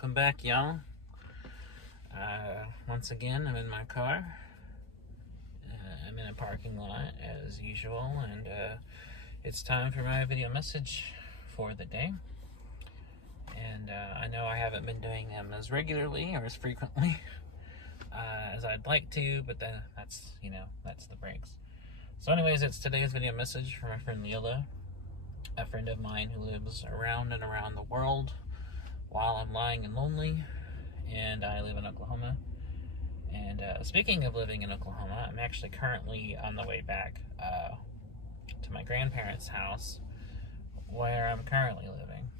Welcome back, y'all. Once again, I'm in my car. I'm in a parking lot as usual, and it's time for my video message for the day. And I know I haven't been doing them as regularly or as frequently as I'd like to, but then that's the breaks. So anyways, it's today's video message from my friend Lilla, a friend of mine who lives around and around the world while I'm lying and lonely, and I live in Oklahoma. And speaking of living in Oklahoma, I'm actually currently on the way back to my grandparents' house where I'm currently living.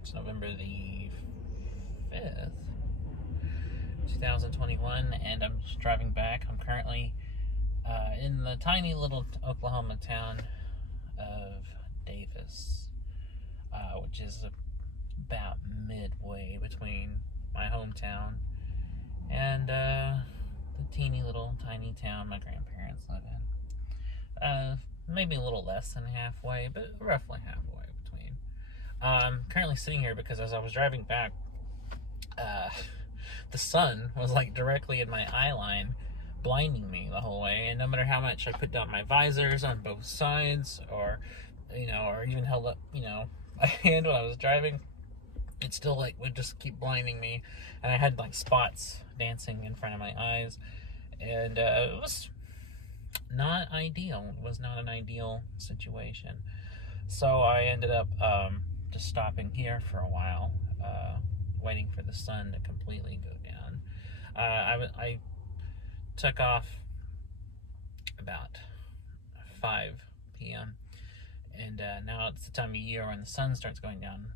It's November the 5th, 2021, and I'm just driving back. I'm currently in the tiny little Oklahoma town of Davis, which is about midway between my hometown and the teeny little tiny town my grandparents live in. Maybe a little less than halfway, but roughly halfway between. I'm currently sitting here because as I was driving back, the sun was like directly in my eye line, blinding me the whole way. And no matter how much I put down my visors on both sides, or even held up my hand when I was driving, it still would just keep blinding me, and I had spots dancing in front of my eyes, and it was not ideal. It was not an ideal situation. So I ended up just stopping here for a while, waiting for the sun to completely go down. I took off about 5 p.m. and now it's the time of year when the sun starts going down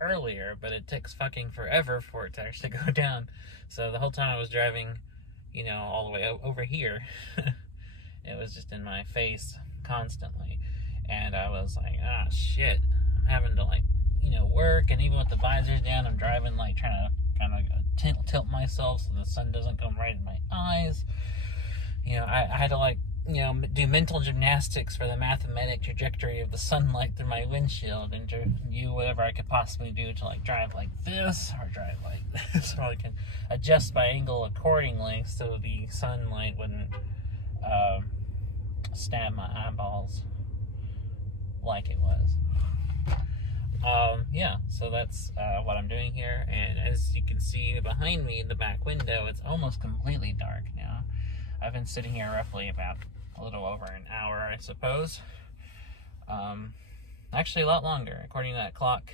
earlier, but it takes fucking forever for it to actually go down. So the whole time I was driving, all the way over here, it was just in my face constantly, and I was like, shit, I'm having to work, and even with the visors down, I'm driving trying to kind of tilt myself so the sun doesn't come right in my eyes. I had to do mental gymnastics for the mathematic trajectory of the sunlight through my windshield, and to do whatever I could possibly do to drive like this or drive like this, so I can adjust my angle accordingly so the sunlight wouldn't stab my eyeballs like it was. So that's what I'm doing here, and as you can see behind me in the back window, it's almost completely dark now. I've been sitting here roughly about a little over an hour, I suppose. Actually a lot longer, according to that clock.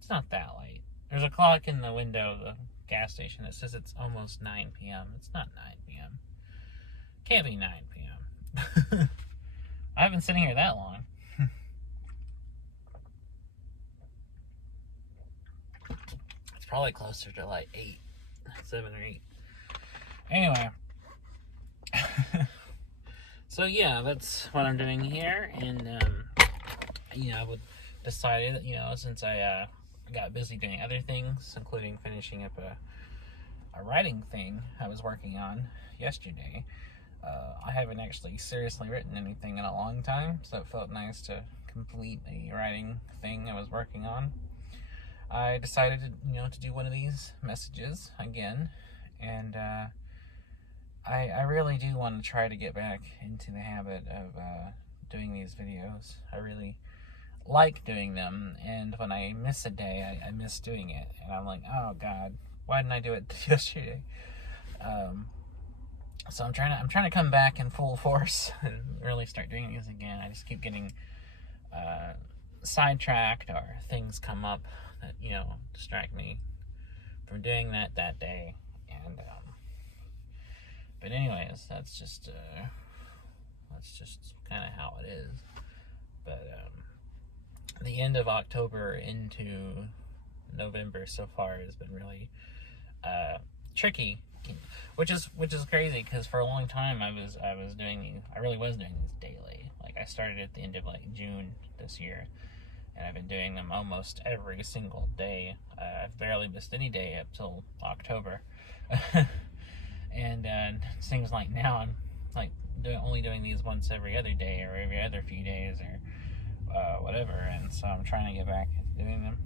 It's not that late. There's a clock in the window of the gas station that says it's almost 9 p.m. It's not 9 p.m. Can't be 9 p.m. I haven't been sitting here that long. It's probably closer to 7 or 8. Anyway. So yeah, that's what I'm doing here, and I would decided that since I got busy doing other things, including finishing up a writing thing I was working on yesterday. I haven't actually seriously written anything in a long time, so it felt nice to complete a writing thing I was working on. I decided to do one of these messages again, and I really do want to try to get back into the habit of doing these videos. I really like doing them, and when I miss a day, I miss doing it, and I'm like, oh god, why didn't I do it yesterday? So I'm trying to come back in full force and really start doing these again. I just keep getting sidetracked, or things come up that distract me from doing that day, and but anyways, that's just kind of how it is. But the end of October into November so far has been really tricky, which is crazy, because for a long time I really was doing these daily. I started at the end of June this year, and I've been doing them almost every single day. I've barely missed any day up till October. And it seems like now I'm like only doing these once every other day or every other few days or whatever. And so I'm trying to get back into doing them.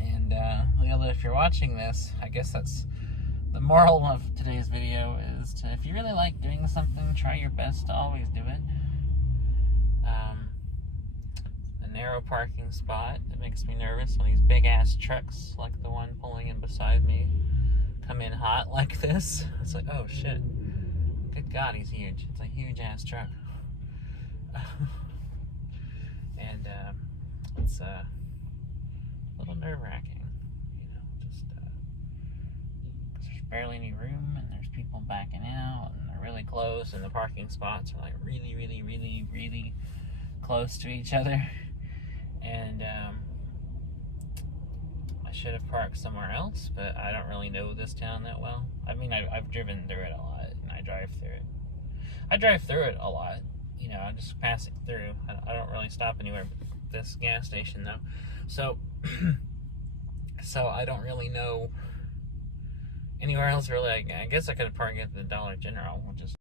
And Lilla, if you're watching this, I guess that's the moral of today's video is to, if you really like doing something, try your best to always do it. The narrow parking spot, it makes me nervous when these big ass trucks, like the one pulling in beside me, come in hot like this. It's like, oh shit. Good God, he's huge. It's a huge ass truck. And it's a little nerve-wracking, you know, just because there's barely any room and there's people backing out and they're really close and the parking spots are like really, really, really, really close to each other. And I should have parked somewhere else, but I don't really know this town that well. I mean, I've driven through it a lot, and I drive through it. I drive through it a lot, you know, I'm just passing through. I don't really stop anywhere but this gas station, though. So, so I don't really know anywhere else, really. I guess I could have parked at the Dollar General, which is